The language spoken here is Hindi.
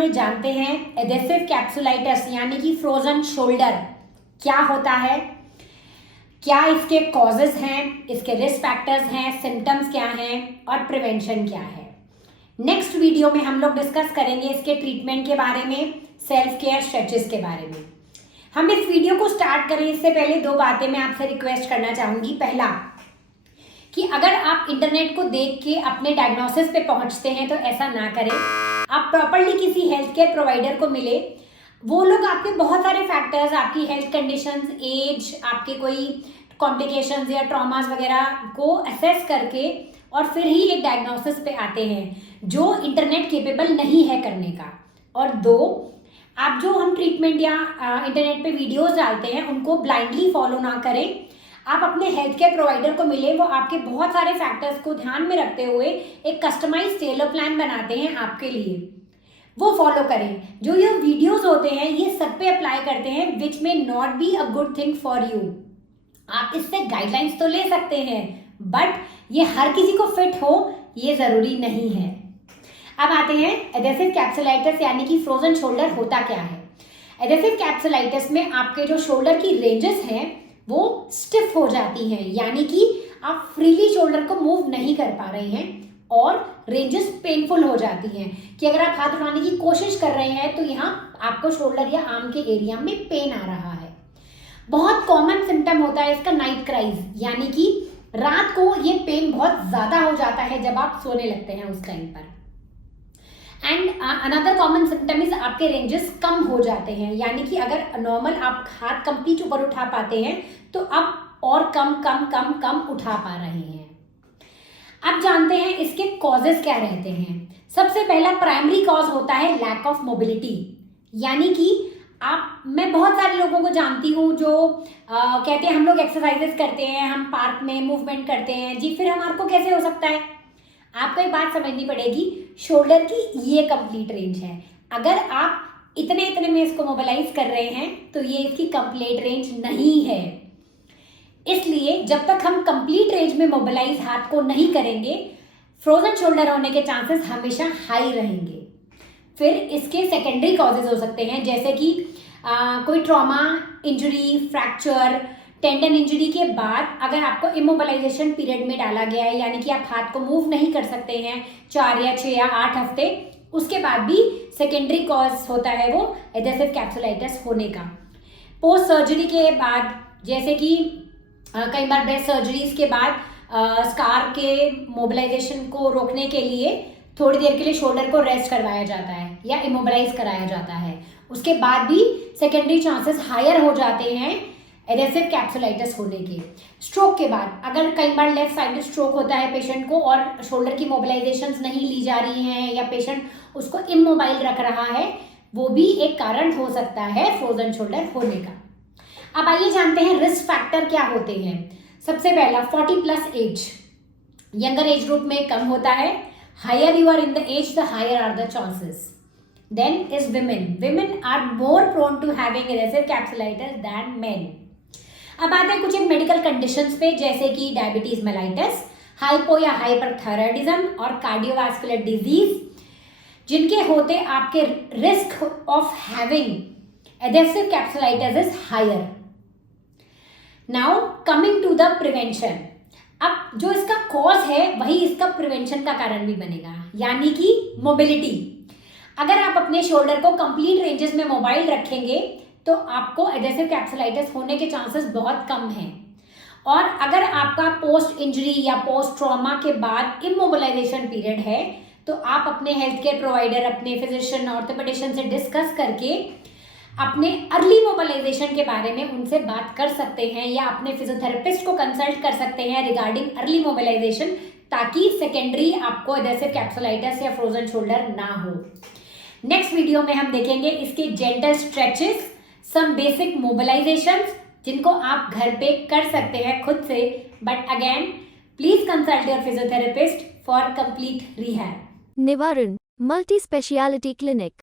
में जानते हैं एडेसिव कैप्सुलाइटिस यानी कि फ्रोजन शोल्डर क्या होता है, क्या इसके कॉजेज हैं, इसके रिस्क फैक्टर्स हैं, सिम्टम्स क्या हैं और प्रिवेंशन क्या है। नेक्स्ट वीडियो में हम लोग डिस्कस करेंगे इसके ट्रीटमेंट के बारे में, सेल्फ केयर स्ट्रेचेस के बारे में। हम इस वीडियो को स्टार्ट करें इससे पहले दो बातें मैं आपसे रिक्वेस्ट करना चाहूँगी। पहला कि अगर आप इंटरनेट को देख के अपने डायग्नोसिस पे पहुंचते हैं तो ऐसा ना करें। आप प्रॉपर्ली किसी हेल्थ केयर प्रोवाइडर को मिले, वो लोग आपके बहुत सारे फैक्टर्स, आपकी हेल्थ कंडीशंस, एज, आपके कोई कॉम्प्लिकेशंस या ट्रॉमास वगैरह को असेस करके और फिर ही एक डायग्नोसिस पे आते हैं जो इंटरनेट केपेबल नहीं है करने का। और दो, आप जो हम ट्रीटमेंट या इंटरनेट पे वीडियोस डालते हैं उनको ब्लाइंडली फॉलो ना करें। आप अपने हेल्थ केयर प्रोवाइडर को मिले, वो आपके बहुत सारे फैक्टर्स को ध्यान में रखते हुए एक कस्टमाइज टेलर प्लान बनाते हैं आपके लिए, वो फॉलो करें। जो ये वीडियोस होते हैं ये सब पे अप्लाई करते हैं, विच में not be a good thing for you. आप इससे गाइडलाइंस तो ले सकते हैं बट ये हर किसी को फिट हो ये जरूरी नहीं है। अब आते हैं एडेसिव कैप्सुलाइटिस यानी कि फ्रोजन शोल्डर होता क्या है। एडेसिव कैप्सुलाइटिस में आपके जो शोल्डर की रेंजेस हैं वो स्टिफ हो जाती हैं, यानी कि आप फ्रीली शोल्डर को मूव नहीं कर पा रहे हैं और रेंजेस पेनफुल हो जाती हैं कि अगर आप हाथ उठाने की कोशिश कर रहे हैं तो यहाँ आपको शोल्डर या आर्म के एरिया में पेन आ रहा है। बहुत कॉमन सिम्टम होता है इसका नाइट क्राइज, यानी कि रात को ये पेन बहुत ज्यादा हो जाता है जब आप सोने लगते हैं उस टाइम पर। And another common symptom is आपके रेंजेस कम हो जाते हैं, यानी कि अगर नॉर्मल आप हाथ कंप्लीट ऊपर उठा पाते हैं तो अब और कम कम कम कम उठा पा रहे हैं। अब जानते हैं इसके कॉजेस क्या रहते हैं। सबसे पहला प्राइमरी कॉज होता है लैक ऑफ मोबिलिटी, यानी कि मैं बहुत सारे लोगों को जानती हूँ जो कहते हैं हम लोग एक्सरसाइजेस करते हैं, हम पार्क में मूवमेंट करते हैं जी, फिर हमारे को कैसे हो सकता है। आपको एक बात समझनी पड़ेगी, शोल्डर की ये कंप्लीट रेंज है। अगर आप इतने इतने में इसको मोबिलाइज कर रहे हैं तो ये इसकी कंप्लीट रेंज नहीं है। इसलिए जब तक हम कंप्लीट रेंज में मोबिलाइज हाथ को नहीं करेंगे, फ्रोजन शोल्डर होने के चांसेस हमेशा हाई रहेंगे। फिर इसके सेकेंडरी कॉजेज हो सकते हैं, जैसे कि कोई trauma, injury, fracture, tendon injury के बाद अगर आपको इमोबिलाइजेशन पीरियड में डाला गया है, यानी कि आप हाथ को मूव नहीं कर सकते हैं 4 या 6 या 8 हफ्ते, उसके बाद भी सेकेंडरी कॉज होता है वो एडेसिव कैप्सुलाइटिस होने का। पोस्ट सर्जरी के बाद, जैसे कि कई बार ब्रेस्ट सर्जरीज के बाद स्कार के मोबिलाइजेशन को रोकने के लिए थोड़ी देर के लिए शोल्डर को रेस्ट करवाया जाता है या इमोबिलाइज कराया जाता है, उसके बाद भी सेकेंडरी चांसेस हायर हो जाते हैं एडेसिव कैप्सुलाइटिस होने के। स्ट्रोक के बाद, अगर कई बार लेफ्ट साइड स्ट्रोक होता है पेशेंट को और शोल्डर की मोबिलाइजेशंस नहीं ली जा रही हैं या पेशेंट उसको इमोबाइल रख रहा है, वो भी एक कारण हो सकता है फ्रोजन शोल्डर होने का। अब आइए जानते हैं रिस्क फैक्टर क्या होते हैं। सबसे पहला 40+ एज, यंगर एज ग्रुप में कम होता है। Higher you are in the age the higher are the chances. Then is women are more prone to having adhesive capsulitis than men. अब आते हैं कुछ एक मेडिकल कंडीशंस पे, जैसे कि डायबिटीज मेलाइटिस, हाइपो या हाइपरथायराइडिज्म और कार्डियोवास्कुलर डिजीज, जिनके होते आपके risk of having adhesive capsulitis is higher. Now coming to the prevention. अब जो इसका कॉज है वही इसका प्रिवेंशन का कारण भी बनेगा, यानी कि मोबिलिटी। अगर आप अपने शोल्डर को कंप्लीट रेंजेस में मोबाइल रखेंगे तो आपको एडेसिव कैप्सुलाइटिस होने के चांसेस बहुत कम हैं। और अगर आपका पोस्ट इंजरी या पोस्ट ट्रॉमा के बाद इमोबिलाइजेशन पीरियड है तो आप अपने हेल्थ केयर प्रोवाइडर, अपने फिजिशियन, ऑर्थोपेडिशियन से डिस्कस करके अपने अर्ली मोबिलाइजेशन के बारे में उनसे बात कर सकते हैं या अपने फिजियोथेरेपिस्ट को कंसल्ट कर सकते हैं रिगार्डिंग अर्ली मोबिलाइजेशन, ताकि सेकेंडरी आपको एडेसिव कैप्सुलाइटिस या फ्रोजन शोल्डर ना हो। नेक्स्ट वीडियो में हम देखेंगे इसके जेंटल स्ट्रेचेस, सम बेसिक मोबिलाइजेशंस जिनको आप घर पे कर सकते हैं खुद से, but again please consult your physiotherapist for complete rehab. निवारण मल्टी स्पेशलिटी क्लिनिक।